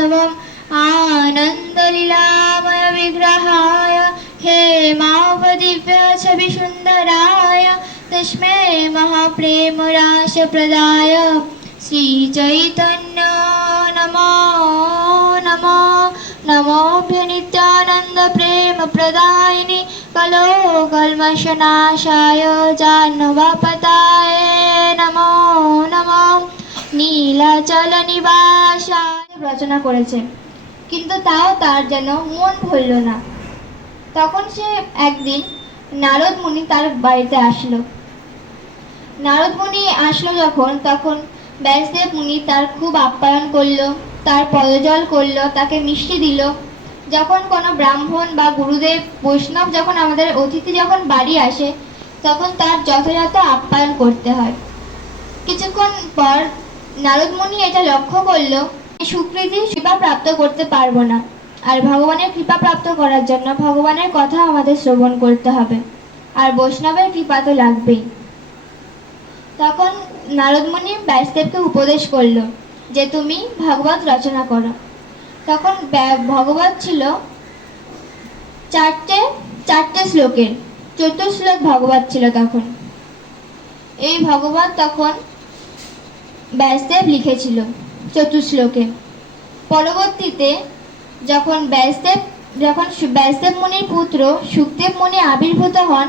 माधवम् आनन्दलीलामय विग्रहाय हेमावदिव्य छविसुन्दराय तस्मै महाप्रेमराशप्रदाय श्रीचैतन्य नमो नमो नमोऽभ्य नित्यानन्दप्रेमप्रदायिनि कलो कल्मषनाशाय जाह्नवपताय नमो नमो নীলাচল নিবাসায় রচনা করেছে, কিন্তু তাও তার যেন মন ভরল না। তখন সে একদিন নারদ মুনি তার বাড়িতে আসলো। নারদ মুনি আসলো তখন ব্যাসদেব মুনি তার খুব আপ্যায়ন করলো, তার পদজল করলো, তাকে মিষ্টি দিল। যখন কোনো ব্রাহ্মণ বা গুরুদেব বৈষ্ণব যখন আমাদের অতিথি যখন বাড়ি আসে, তখন তার যথাযথ আপ্যায়ন করতে হয়। কিছুক্ষণ পর নারদ মুনি এটা লক্ষ্য করলো, সুকৃতি কৃপা প্রাপ্ত করতে পারবো না, আর ভগবানের কৃপা প্রাপ্ত করার জন্য ভগবানের কথা আমাদের শ্রবণ করতে হবে, আর বৈষ্ণবের কৃপা তো লাগবেই। তখন নারদ মুনি ব্যাসদেবকে উপদেশ করলো যে তুমি ভাগবত রচনা করো। তখন ভগবত ছিল চারটে শ্লোকের, চতুর্শ্লোক ভগবত ছিল তখন। এই ভগবত তখন ব্যাসদেব লিখেছিল চতুর্শ্লোকে। পরবর্তীতে যখন ব্যাসদেব মুনির পুত্র সুখদেব মুনি আবির্ভূত হন,